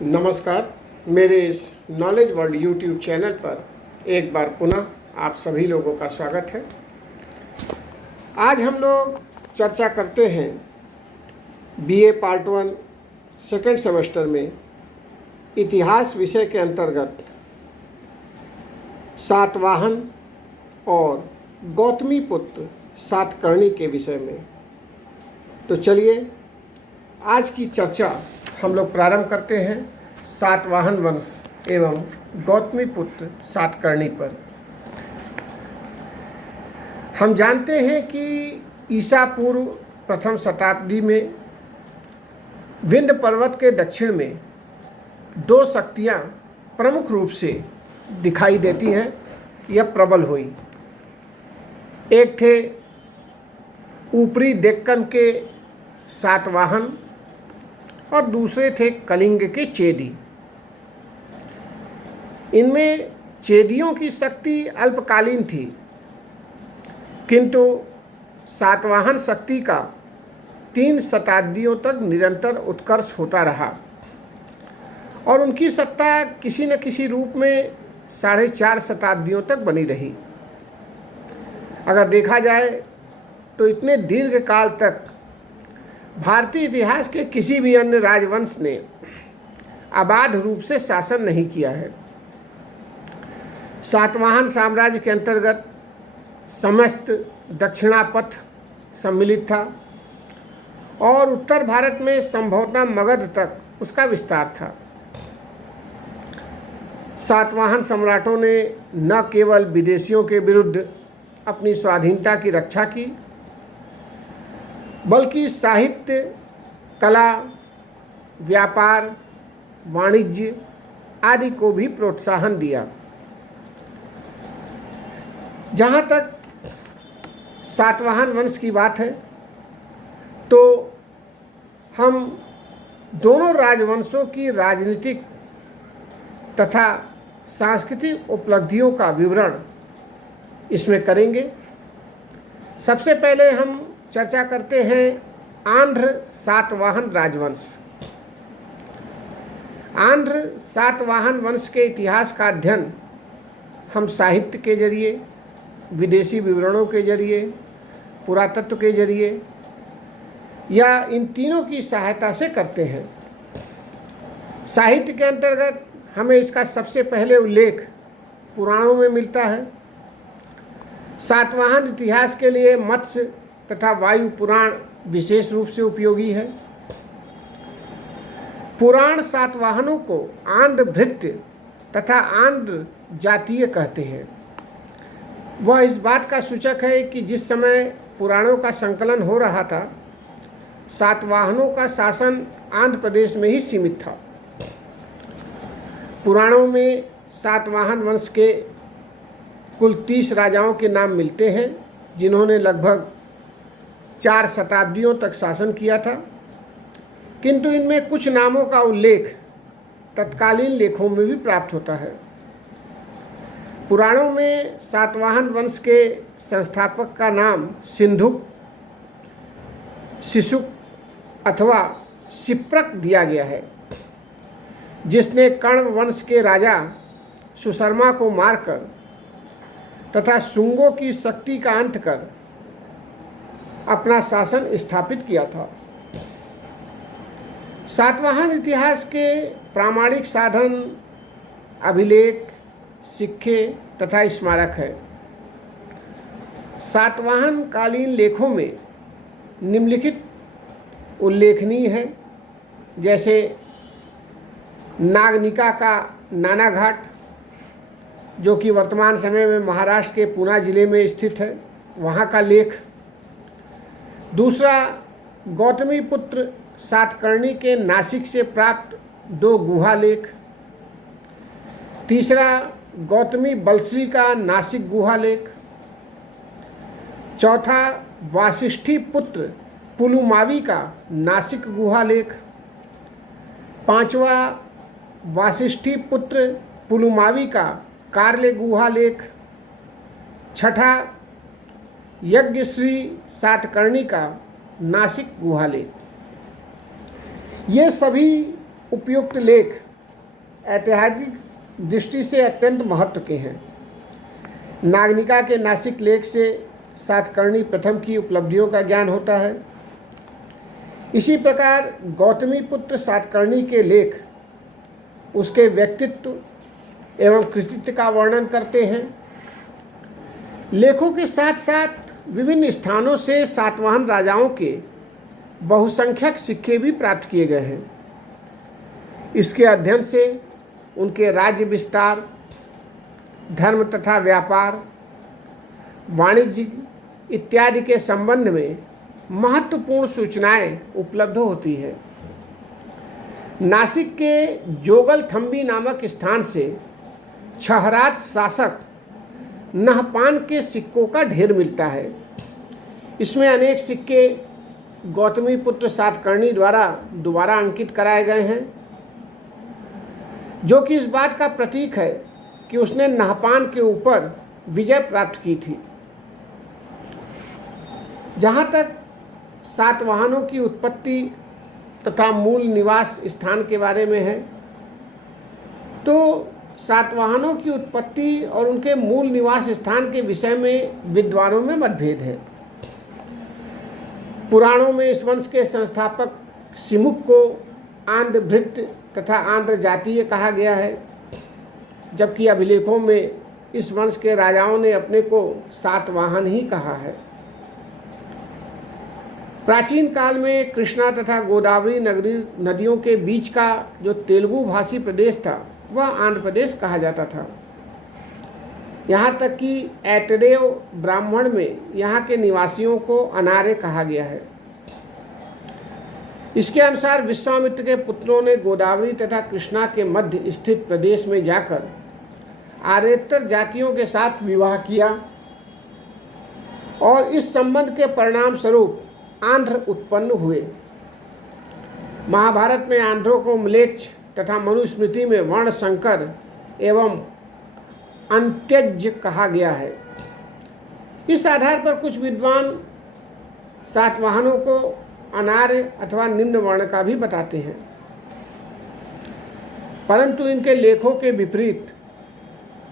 नमस्कार। मेरे इस नॉलेज वर्ल्ड यूट्यूब चैनल पर एक बार पुनः आप सभी लोगों का स्वागत है। आज हम लोग चर्चा करते हैं बीए पार्ट 1 सेकेंड सेमेस्टर में इतिहास विषय के अंतर्गत सातवाहन और गौतमी पुत्र सातकर्णी के विषय में। तो चलिए आज की चर्चा हम लोग प्रारंभ करते हैं सातवाहन वंश एवं गौतमी पुत्र सातकर्णी पर। हम जानते हैं कि ईसा पूर्व प्रथम शताब्दी में विंध्य पर्वत के दक्षिण में दो शक्तियां प्रमुख रूप से दिखाई देती हैं या प्रबल हुई। एक थे ऊपरी डेक्कन के सातवाहन और दूसरे थे कलिंग के चेदी। इनमें चेदियों की शक्ति अल्पकालीन थी, किंतु सातवाहन शक्ति का 3 शताब्दियों तक निरंतर उत्कर्ष होता रहा और उनकी सत्ता किसी न किसी रूप में 4.5 शताब्दियों तक बनी रही। अगर देखा जाए तो इतने दीर्घ काल तक भारतीय इतिहास के किसी भी अन्य राजवंश ने अबाध रूप से शासन नहीं किया है। सातवाहन साम्राज्य के अंतर्गत समस्त दक्षिणापथ सम्मिलित था और उत्तर भारत में संभवतः मगध तक उसका विस्तार था। सातवाहन सम्राटों ने न केवल विदेशियों के विरुद्ध अपनी स्वाधीनता की रक्षा की, बल्कि साहित्य, कला, व्यापार, वाणिज्य आदि को भी प्रोत्साहन दिया। जहाँ तक सातवाहन वंश की बात है तो हम दोनों राजवंशों की राजनीतिक तथा सांस्कृतिक उपलब्धियों का विवरण इसमें करेंगे। सबसे पहले हम चर्चा करते हैं आंध्र सातवाहन राजवंश। आंध्र सातवाहन वंश के इतिहास का अध्ययन हम साहित्य के जरिए, विदेशी विवरणों के जरिए, पुरातत्व के जरिए या इन तीनों की सहायता से करते हैं। साहित्य के अंतर्गत हमें इसका सबसे पहले उल्लेख पुराणों में मिलता है। सातवाहन इतिहास के लिए मत्स्य तथा वायु पुराण विशेष रूप से उपयोगी है। पुराण सातवाहनों को आंध्र भृत्य तथा आंध्र जातीय कहते हैं। वह इस बात का सूचक है कि जिस समय पुराणों का संकलन हो रहा था, सातवाहनों का शासन आंध्र प्रदेश में ही सीमित था। पुराणों में सातवाहन वंश के कुल 30 राजाओं के नाम मिलते हैं, जिन्होंने लगभग 4 शताब्दियों तक शासन किया था, किंतु इनमें कुछ नामों का उल्लेख तत्कालीन लेखों में भी प्राप्त होता है। पुराणों में सातवाहन वंश के संस्थापक का नाम सिंधुक, शिशुक अथवा शिप्रक दिया गया है, जिसने कण्व वंश के राजा सुशर्मा को मारकर तथा शुंगों की शक्ति का अंत कर अपना शासन स्थापित किया था। सातवाहन इतिहास के प्रामाणिक साधन अभिलेख, सिक्के तथा स्मारक है। सातवाहन कालीन लेखों में निम्नलिखित उल्लेखनीय है, जैसे नागनिका का नाना घाट, जो कि वर्तमान समय में महाराष्ट्र के पुणे जिले में स्थित है, वहाँ का लेख। दूसरा, गौतमी पुत्र सातकर्णी के नासिक से प्राप्त 2 गुहा लेख। तीसरा, गौतमी बलश्री का नासिक गुहा लेख। चौथा, वासिष्ठी पुत्र पुलुमावी का नासिक गुहा लेख। पांचवा, वासिष्ठी पुत्र पुलुमावी का कार्ले गुहा लेख। छठा, यज्ञश्री सातकर्णी का नासिक गुहा लेख। ये सभी उपयुक्त लेख ऐतिहासिक दृष्टि से अत्यंत महत्व के हैं। नागनिका के नासिक लेख से सातकर्णी प्रथम की उपलब्धियों का ज्ञान होता है। इसी प्रकार गौतमीपुत्र सातकर्णी के लेख उसके व्यक्तित्व एवं कृतित्व का वर्णन करते हैं। लेखों के साथ साथ विभिन्न स्थानों से सातवाहन राजाओं के बहुसंख्यक सिक्के भी प्राप्त किए गए हैं। इसके अध्ययन से उनके राज्य विस्तार, धर्म तथा व्यापार, वाणिज्य इत्यादि के संबंध में महत्वपूर्ण सूचनाएं उपलब्ध होती है। नासिक के जोगलथंबी नामक स्थान से छहरात शासक नहपान के सिक्कों का ढेर मिलता है। इसमें अनेक सिक्के गौतमीपुत्र सातकर्णी द्वारा दोबारा अंकित कराए गए हैं, जो कि इस बात का प्रतीक है कि उसने नहपान के ऊपर विजय प्राप्त की थी। जहाँ तक सातवाहनों की उत्पत्ति तथा मूल निवास स्थान के बारे में है, तो सातवाहनों की उत्पत्ति और उनके मूल निवास स्थान के विषय में विद्वानों में मतभेद है। पुराणों में इस वंश के संस्थापक सिमुक को आंध्रभृत्य तथा आंध्र जातीय कहा गया है, जबकि अभिलेखों में इस वंश के राजाओं ने अपने को सातवाहन ही कहा है। प्राचीन काल में कृष्णा तथा गोदावरी नदियों के बीच का जो तेलुगु भाषी प्रदेश था वह आंध्र प्रदेश कहा जाता था। यहाँ तक कि ऐतरेय ब्राह्मण में यहाँ के निवासियों को अनार्य कहा गया है। इसके अनुसार विश्वामित्र के पुत्रों ने गोदावरी तथा कृष्णा के मध्य स्थित प्रदेश में जाकर आर्येतर जातियों के साथ विवाह किया और इस संबंध के परिणाम स्वरूप आंध्र उत्पन्न हुए। महाभारत में आंध्रों को म्लेच्छ तथा मनुस्मृति में वर्ण संकर एवं अंत्यज कहा गया है। इस आधार पर कुछ विद्वान सातवाहनों को अनार्य अथवा निम्न वर्ण का भी बताते हैं, परंतु इनके लेखों के विपरीत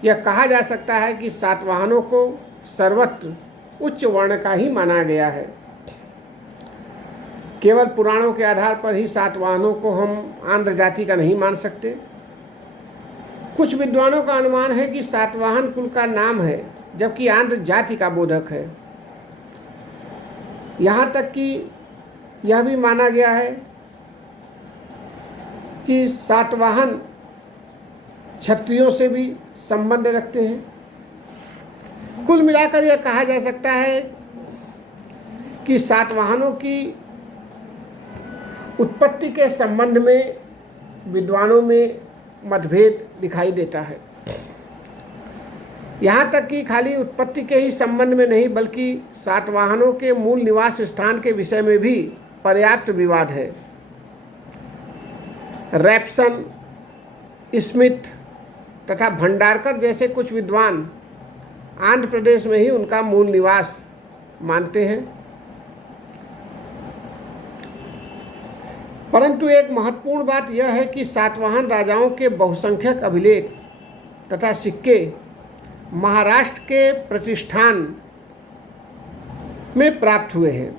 यह कहा जा सकता है कि सातवाहनों को सर्वत्र उच्च वर्ण का ही माना गया है। केवल पुराणों के आधार पर ही सातवाहनों को हम आंध्र जाति का नहीं मान सकते। कुछ विद्वानों का अनुमान है कि सातवाहन कुल का नाम है, जबकि आंध्र जाति का बोधक है। यहाँ तक कि यह भी माना गया है कि सातवाहन क्षत्रियों से भी संबंध रखते हैं। कुल मिलाकर यह कहा जा सकता है कि सातवाहनों की उत्पत्ति के संबंध में विद्वानों में मतभेद दिखाई देता है। यहाँ तक कि खाली उत्पत्ति के ही संबंध में नहीं, बल्कि सातवाहनों के मूल निवास स्थान के विषय में भी पर्याप्त विवाद है। रैप्सन, स्मिथ तथा भंडारकर जैसे कुछ विद्वान आंध्र प्रदेश में ही उनका मूल निवास मानते हैं, परंतु एक महत्वपूर्ण बात यह है कि सातवाहन राजाओं के बहुसंख्यक अभिलेख तथा सिक्के महाराष्ट्र के प्रतिष्ठान में प्राप्त हुए हैं।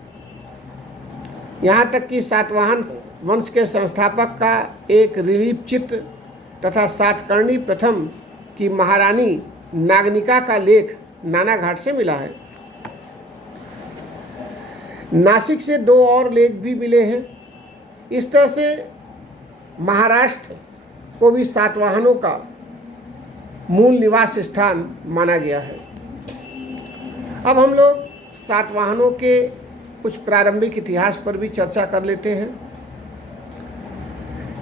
यहाँ तक कि सातवाहन वंश के संस्थापक का एक रिलीफ चित्र तथा सातकर्णी प्रथम की महारानी नागनिका का लेख नानाघाट से मिला है। नासिक से 2 और लेख भी मिले हैं। इस तरह से महाराष्ट्र को भी सातवाहनों का मूल निवास स्थान माना गया है। अब हम लोग सातवाहनों के कुछ प्रारंभिक इतिहास पर भी चर्चा कर लेते हैं।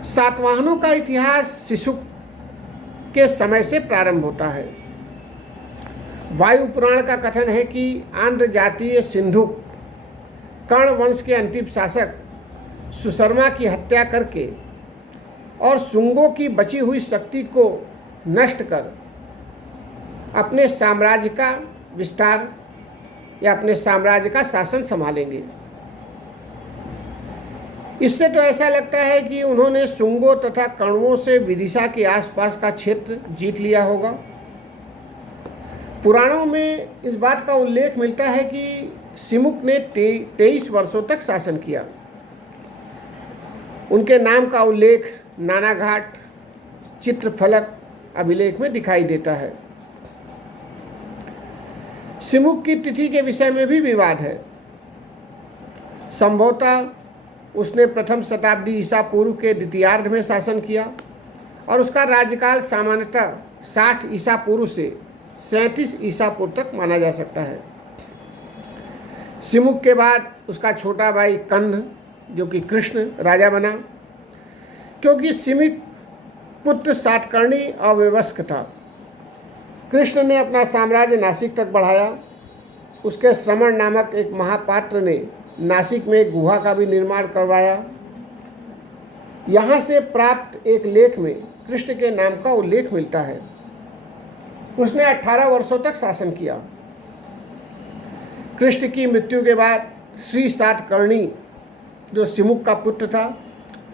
सातवाहनों का इतिहास शिशुक के समय से प्रारंभ होता है। वायु पुराण का कथन है कि आंध्र जातीय सिंधु कर्ण वंश के अंतिम शासक सुशर्मा की हत्या करके और शुंगों की बची हुई शक्ति को नष्ट कर अपने साम्राज्य का विस्तार या अपने साम्राज्य का शासन संभालेंगे। इससे तो ऐसा लगता है कि उन्होंने शुंगों तथा कण्वों से विदिशा के आसपास का क्षेत्र जीत लिया होगा। पुराणों में इस बात का उल्लेख मिलता है कि सिमुक ने 23 वर्षों तक शासन किया। उनके नाम का उल्लेख नानाघाट चित्रफलक अभिलेख में दिखाई देता है। सिमुक की तिथि के विषय में भी विवाद है। संभवतः उसने प्रथम शताब्दी ईसा पूर्व के द्वितीयार्ध में शासन किया और उसका राज्यकाल सामान्यतः 60 ईसा पूर्व से 37 ईसा पूर्व तक माना जा सकता है। सिमुक के बाद उसका छोटा भाई कंध जो कि कृष्ण राजा बना। क्योंकि सिमुक पुत्र सातकर्णी अव्यवस्क था, कृष्ण ने अपना साम्राज्य नासिक तक बढ़ाया। उसके श्रमण नामक एक महापात्र ने नासिक में एक गुहा का भी निर्माण करवाया। यहाँ से प्राप्त एक लेख में कृष्ण के नाम का उल्लेख मिलता है। उसने 18 वर्षों तक शासन किया। कृष्ण की मृत्यु के बाद श्री सातकर्णी जो सिमुक का पुत्र था,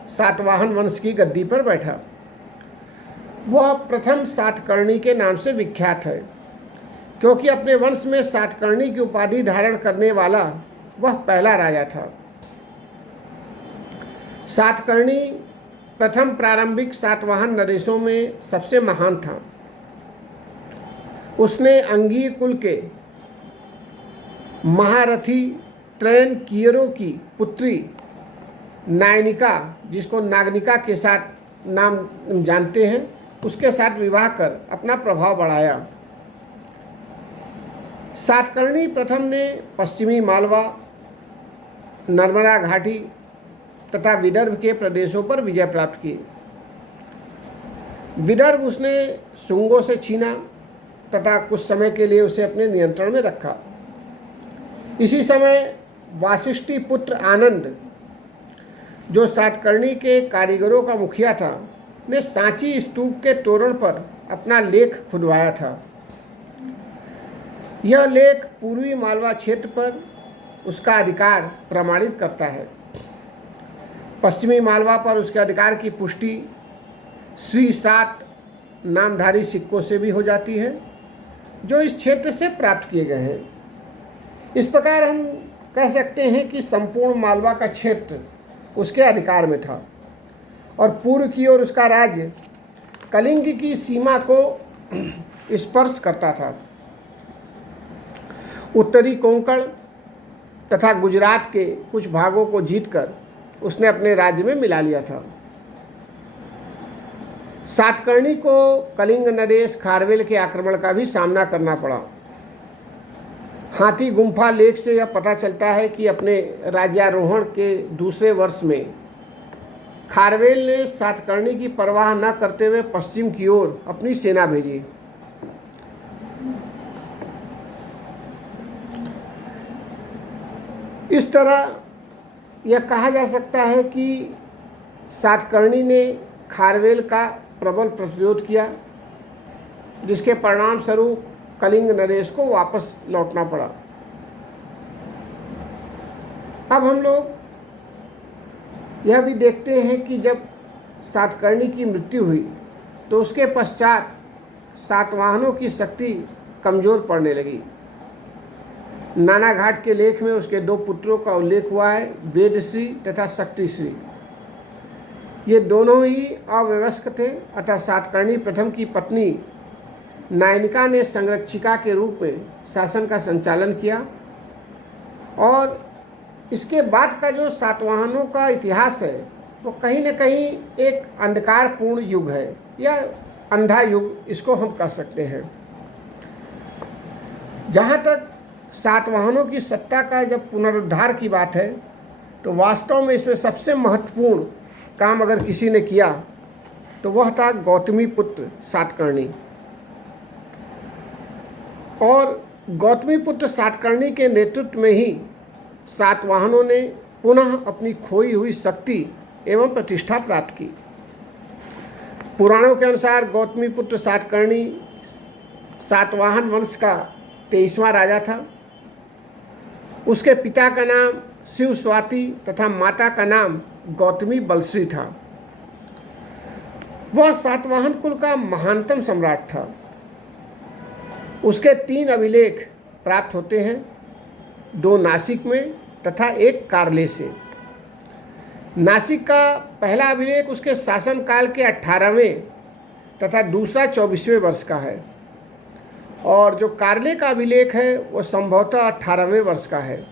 सातवाहन वंश की गद्दी पर बैठा। वह प्रथम सातकर्णी के नाम से विख्यात है, क्योंकि अपने वंश में सातकर्णी की उपाधि धारण करने वाला वह पहला राजा था। सातकर्णी प्रथम प्रारंभिक सातवाहन नरेशों में सबसे महान था। उसने अंगीर कुल के महारथी त्रयन कियरों की पुत्री नायनिका, जिसको नागनिका के साथ नाम जानते हैं, उसके साथ विवाह कर अपना प्रभाव बढ़ाया। सातकर्णी प्रथम ने पश्चिमी मालवा, नर्मदा घाटी तथा विदर्भ के प्रदेशों पर विजय प्राप्त की। विदर्भ उसने शुंगों से छीना तथा कुछ समय के लिए उसे अपने नियंत्रण में रखा। इसी समय वासिष्ठी पुत्र आनंद, जो सातकर्णी के कारीगरों का मुखिया था, ने सांची स्तूप के तोरण पर अपना लेख खुदवाया था। यह लेख पूर्वी मालवा क्षेत्र पर उसका अधिकार प्रमाणित करता है। पश्चिमी मालवा पर उसके अधिकार की पुष्टि श्री 7 नामधारी सिक्कों से भी हो जाती है, जो इस क्षेत्र से प्राप्त किए गए हैं। इस प्रकार हम कह सकते हैं कि संपूर्ण मालवा का क्षेत्र उसके अधिकार में था और पूर्व की ओर उसका राज्य कलिंग की सीमा को स्पर्श करता था। उत्तरी कोंकण तथा गुजरात के कुछ भागों को जीतकर उसने अपने राज्य में मिला लिया था। सातकर्णी को कलिंग नरेश खारवेल के आक्रमण का भी सामना करना पड़ा। हाथी गुम्फा लेख से यह पता चलता है कि अपने राज्यारोहण के दूसरे वर्ष में खारवेल ने सातकर्णी की परवाह न करते हुए पश्चिम की ओर अपनी सेना भेजी। इस तरह यह कहा जा सकता है कि सातकर्णी ने खारवेल का प्रबल प्रतिरोध किया, जिसके परिणाम स्वरूप कलिंग नरेश को वापस लौटना पड़ा। अब हम लोग यह भी देखते हैं कि जब सातकर्णी की मृत्यु हुई तो उसके पश्चात सातवाहनों की शक्ति कमज़ोर पड़ने लगी। नानाघाट के लेख में उसके 2 पुत्रों का उल्लेख हुआ है, वेदश्री तथा शक्तिश्री। ये दोनों ही अव्यवस्क थे, अतः सातकर्णी प्रथम की पत्नी नायनिका ने संरक्षिका के रूप में शासन का संचालन किया। और इसके बाद का जो सातवाहनों का इतिहास है वो कहीं न कहीं एक अंधकारपूर्ण युग है या अंधा युग, इसको हम कह सकते हैं। जहाँ तक सातवाहनों की सत्ता का जब पुनरुद्धार की बात है तो वास्तव में इसमें सबसे महत्वपूर्ण काम अगर किसी ने किया तो वह था गौतमी पुत्र सातकर्णी। और गौतमी पुत्र सातकर्णी के नेतृत्व में ही सातवाहनों ने पुनः अपनी खोई हुई शक्ति एवं प्रतिष्ठा प्राप्त की। पुराणों के अनुसार गौतमी पुत्र सातकर्णी सातवाहन वंश का 23वां राजा था। उसके पिता का नाम शिव स्वाति तथा माता का नाम गौतमी बलश्री था। वह सातवाहन कुल का महानतम सम्राट था। उसके 3 अभिलेख प्राप्त होते हैं, 2 नासिक में तथा 1 कारले से। नासिक का पहला अभिलेख उसके शासनकाल के 18वें तथा दूसरा 24वें वर्ष का है, और जो कारले का अभिलेख है वो संभवतः 18वें वर्ष का है।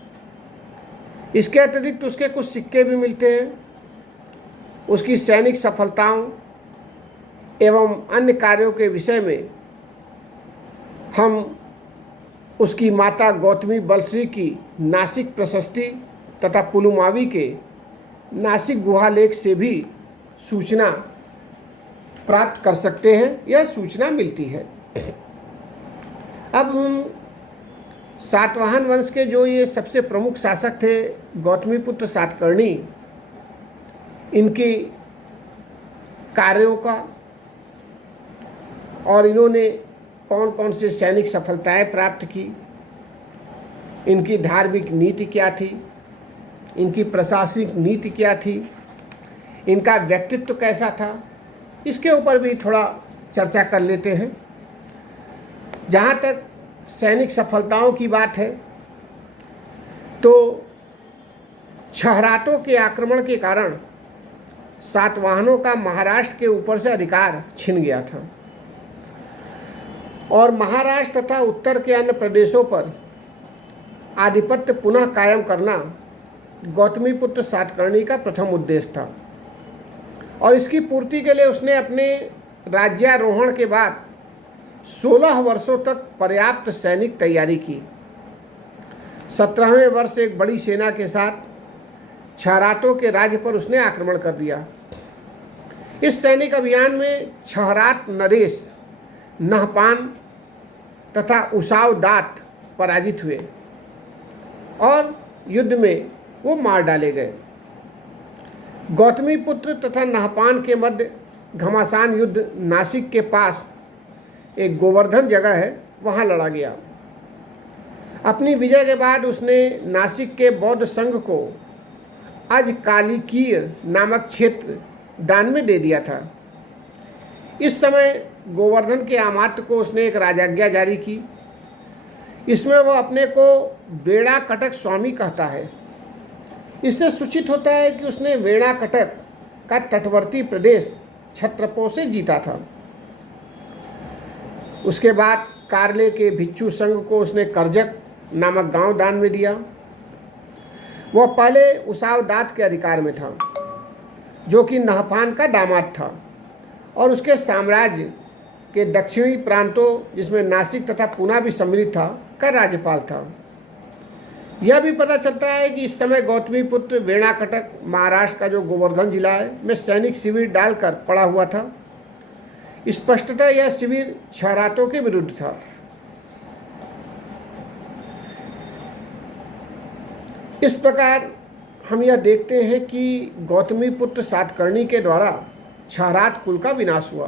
इसके अतिरिक्त उसके कुछ सिक्के भी मिलते हैं। उसकी सैनिक सफलताओं एवं अन्य कार्यों के विषय में हम उसकी माता गौतमी बलश्री की नासिक प्रशस्ति तथा पुलुमावी के नासिक गुहालेख से भी सूचना प्राप्त कर सकते हैं, यह सूचना मिलती है। अब हम सातवाहन वंश के जो ये सबसे प्रमुख शासक थे गौतमीपुत्र सातकर्णी, इनके कार्यों का और इन्होंने कौन कौन से सैनिक सफलताएं प्राप्त की, इनकी धार्मिक नीति क्या थी, इनकी प्रशासनिक नीति क्या थी, इनका व्यक्तित्व कैसा था, इसके ऊपर भी थोड़ा चर्चा कर लेते हैं। जहाँ तक सैनिक सफलताओं की बात है तो छहराटों के आक्रमण के कारण सातवाहनों का महाराष्ट्र के ऊपर से अधिकार छिन गया था और महाराष्ट्र तथा उत्तर के अन्य प्रदेशों पर आधिपत्य पुनः कायम करना गौतमीपुत्र सातकर्णी का प्रथम उद्देश्य था। और इसकी पूर्ति के लिए उसने अपने राज्यारोहण के बाद 16 वर्षों तक पर्याप्त सैनिक तैयारी की। 17वें वर्ष एक बड़ी सेना के साथ छहराटों के राज्य पर उसने आक्रमण कर दिया। इस सैनिक अभियान में छहराट नरेश, नहपान तथा उसावदात पराजित हुए और युद्ध में वो मार डाले गए। गौतमीपुत्र तथा नहपान के मध्य घमासान युद्ध नासिक के पास एक गोवर्धन जगह है, वहाँ लड़ा गया। अपनी विजय के बाद उसने नासिक के बौद्ध संघ को अजकालिकीय नामक क्षेत्र दान में दे दिया था। इस समय गोवर्धन के अमात्य को उसने एक राजाज्ञा जारी की। इसमें वह अपने को वेड़ा कटक स्वामी कहता है। इससे सूचित होता है कि उसने वेड़ा कटक का तटवर्ती प्रदेश क्षत्रपों से जीता था। उसके बाद कारले के भिक्षु संघ को उसने करजक नामक गांव दान में दिया। वह पहले उसावदात के अधिकार में था, जो कि नहपान का दामाद था और उसके साम्राज्य के दक्षिणी प्रांतों, जिसमें नासिक तथा पूना भी सम्मिलित था, का राज्यपाल था। यह भी पता चलता है कि इस समय गौतमीपुत्र वेणाकटक महाराष्ट्र का जो गोवर्धन जिला है में सैनिक शिविर डालकर पड़ा हुआ था। स्पष्टतः यह शिविर छहराटों के विरुद्ध था। इस प्रकार हम यह देखते हैं कि गौतमीपुत्र सातकर्णी के द्वारा छहराट कुल का विनाश हुआ।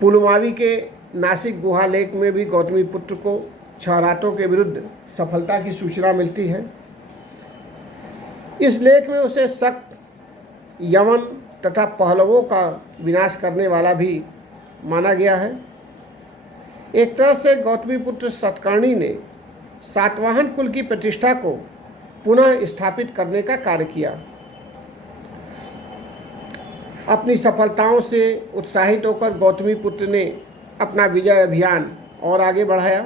पुलुमावी के नासिक गुहालेख में भी गौतमीपुत्र को छहराटों के विरुद्ध सफलता की सूचना मिलती है। इस लेख में उसे शक, यवन तथा पहलवों का विनाश करने वाला भी माना गया है। एक तरह से गौतमीपुत्र सातकर्णी ने सातवाहन कुल की प्रतिष्ठा को पुनः स्थापित करने का कार्य किया। अपनी सफलताओं से उत्साहित होकर गौतमीपुत्र ने अपना विजय अभियान और आगे बढ़ाया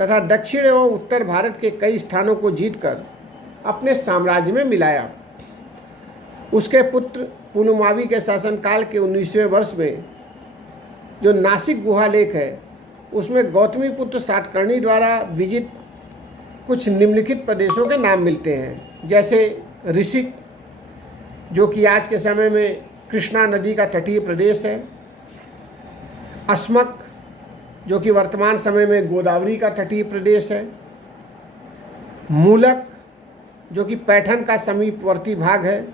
तथा दक्षिण एवं उत्तर भारत के कई स्थानों को जीतकर अपने साम्राज्य में मिलाया। उसके पुत्र पुलुमावी के शासनकाल के 19वें वर्ष में जो नासिक गुहालेख है, उसमें गौतमीपुत्र सातकर्णी द्वारा विजित कुछ निम्नलिखित प्रदेशों के नाम मिलते हैं, जैसे ऋषिक, जो कि आज के समय में कृष्णा नदी का तटीय प्रदेश है, अस्मक, जो कि वर्तमान समय में गोदावरी का तटीय प्रदेश है, मूलक, जो कि पैठन का समीपवर्ती भाग है,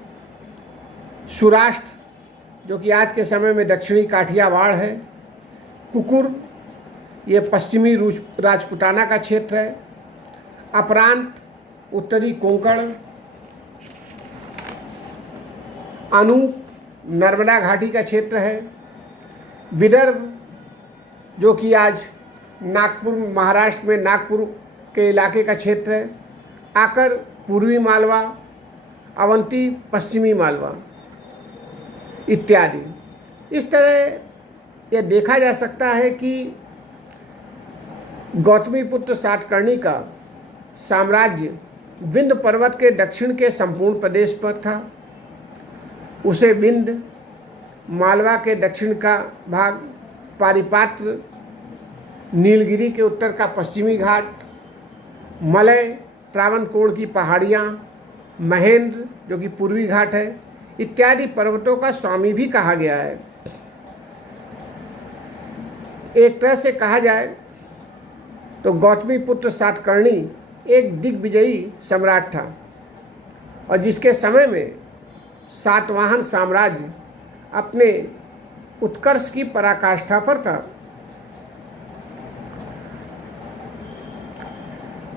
सुराष्ट्र, जो कि आज के समय में दक्षिणी काठियावाड़ है, कुकुर, ये पश्चिमी राजपुताना का क्षेत्र है, अपरांत, उत्तरी कोंकण, अनूप नर्मदा घाटी का क्षेत्र है, विदर्भ जो कि आज नागपुर, महाराष्ट्र में नागपुर के इलाके का क्षेत्र है, आकर पूर्वी मालवा, अवंती पश्चिमी मालवा इत्यादि। इस तरह यह देखा जा सकता है कि गौतमीपुत्र सातकर्णी का साम्राज्य विंध्य पर्वत के दक्षिण के संपूर्ण प्रदेश पर था। उसे विंध्य, मालवा के दक्षिण का भाग, पारिपात्र, नीलगिरी के उत्तर का पश्चिमी घाट, मलय त्रावणकोण की पहाड़ियाँ, महेंद्र जो कि पूर्वी घाट है, इत्यादि पर्वतों का स्वामी भी कहा गया है। एक तरह से कहा जाए तो गौतमीपुत्र सातकर्णी एक दिग्विजयी सम्राट था और जिसके समय में सातवाहन साम्राज्य अपने उत्कर्ष की पराकाष्ठा पर था।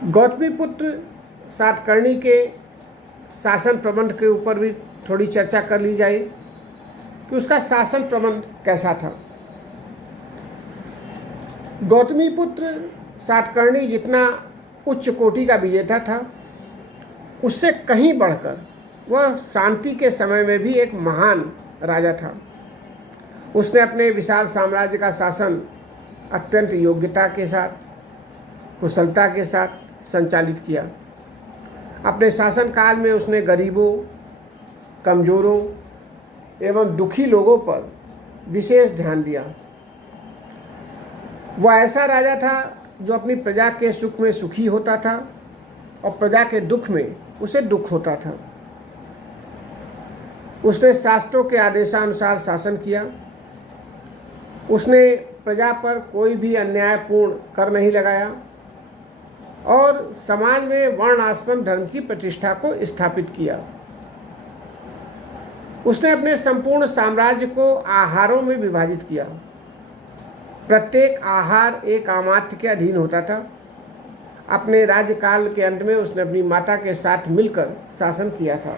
गौतमीपुत्र सातकर्णी के शासन प्रबंध के ऊपर भी थोड़ी चर्चा कर ली जाए कि उसका शासन प्रबंध कैसा था। गौतमीपुत्र सातकर्णी जितना उच्च कोटि का विजेता था, उससे कहीं बढ़कर वह शांति के समय में भी एक महान राजा था। उसने अपने विशाल साम्राज्य का शासन अत्यंत योग्यता के साथ, कुशलता के साथ संचालित किया। अपने शासन काल में उसने गरीबों, कमज़ोरों एवं दुखी लोगों पर विशेष ध्यान दिया। वह ऐसा राजा था जो अपनी प्रजा के सुख में सुखी होता था और प्रजा के दुख में उसे दुख होता था। उसने शास्त्रों के आदेशानुसार शासन किया। उसने प्रजा पर कोई भी अन्यायपूर्ण कर नहीं लगाया और समाज में वर्ण आश्रम धर्म की प्रतिष्ठा को स्थापित किया। उसने अपने संपूर्ण साम्राज्य को आहारों में विभाजित किया। प्रत्येक आहार एक अमात्य के अधीन होता था। अपने राज्यकाल के अंत में उसने अपनी माता के साथ मिलकर शासन किया था।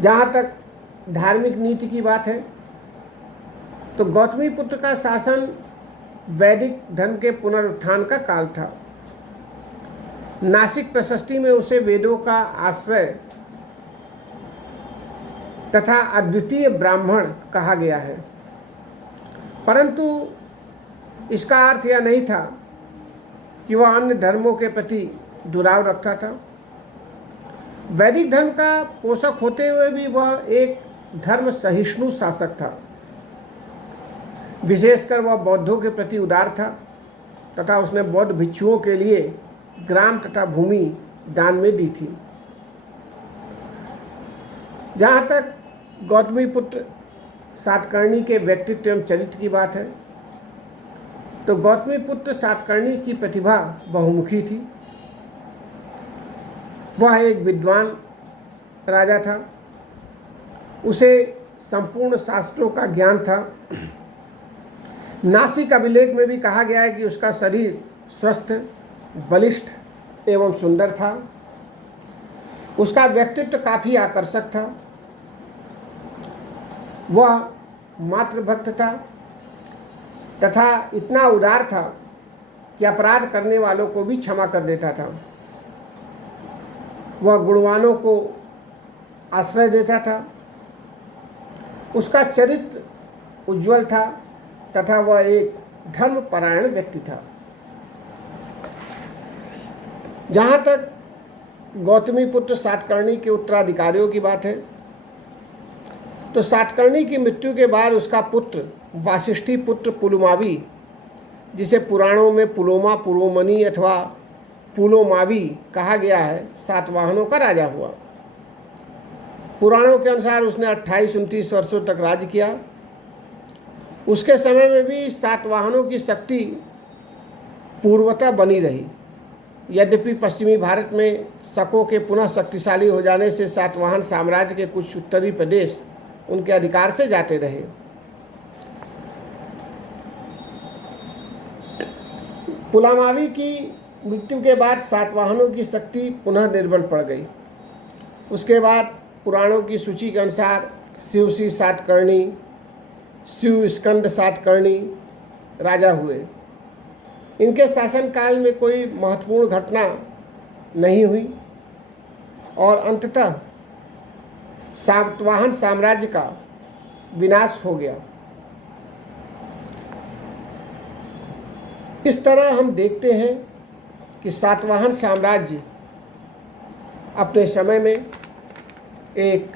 जहाँ तक धार्मिक नीति की बात है तो गौतमीपुत्र का शासन वैदिक धर्म के पुनरुत्थान का काल था। नासिक प्रशस्ति में उसे वेदों का आश्रय तथा अद्वितीय ब्राह्मण कहा गया है, परंतु इसका अर्थ यह नहीं था कि वह अन्य धर्मों के प्रति दुराव रखता था। वैदिक धर्म का पोषक होते हुए भी वह एक धर्म सहिष्णु शासक था। विशेषकर वह बौद्धों के प्रति उदार था तथा उसने बौद्ध भिक्षुओं के लिए ग्राम तथा भूमि दान में दी थी। जहाँ तक गौतमीपुत्र सातकर्णी के व्यक्तित्व एवं चरित्र की बात है तो गौतमीपुत्र सातकर्णी की प्रतिभा बहुमुखी थी। वह एक विद्वान राजा था। उसे संपूर्ण शास्त्रों का ज्ञान था। नासिक अभिलेख में भी कहा गया है कि उसका शरीर स्वस्थ, बलिष्ठ एवं सुंदर था। उसका व्यक्तित्व काफ़ी आकर्षक था। वह मातृभक्त था तथा इतना उदार था कि अपराध करने वालों को भी क्षमा कर देता था। वह गुणवानों को आश्रय देता था। उसका चरित्र उज्ज्वल था तथा वह एक धर्मपरायण व्यक्ति था। जहाँ तक गौतमीपुत्र सातकर्णी के उत्तराधिकारियों की बात है तो सातकर्णी की मृत्यु के बाद उसका पुत्र वासिष्ठी पुत्र पुलुमावी, जिसे पुराणों में पुलोमा, पुरोमणि अथवा पुलोमावी कहा गया है, सातवाहनों का राजा हुआ। पुराणों के अनुसार उसने 28-29 वर्षों तक राज्य किया। उसके समय में भी सातवाहनों की शक्ति पूर्वतः बनी रही। यद्यपि पश्चिमी भारत में शकों के पुनः शक्तिशाली हो जाने से सातवाहन साम्राज्य के कुछ उत्तरी प्रदेश उनके अधिकार से जाते रहे। पुलामावी की मृत्यु के बाद सातवाहनों की शक्ति पुनः निर्बल पड़ गई। उसके बाद पुराणों की सूची के अनुसार शिवसी सातकर्णी, शिव स्कंद सातकर्णी राजा हुए। इनके शासनकाल में कोई महत्वपूर्ण घटना नहीं हुई और अंततः सातवाहन साम्राज्य का विनाश हो गया। इस तरह हम देखते हैं कि सातवाहन साम्राज्य अपने समय में एक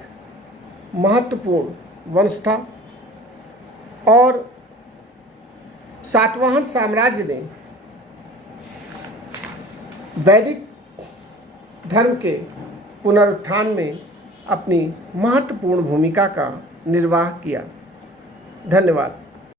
महत्वपूर्ण वंश था और सातवाहन साम्राज्य ने वैदिक धर्म के पुनरुत्थान में अपनी महत्वपूर्ण भूमिका का निर्वाह किया। धन्यवाद।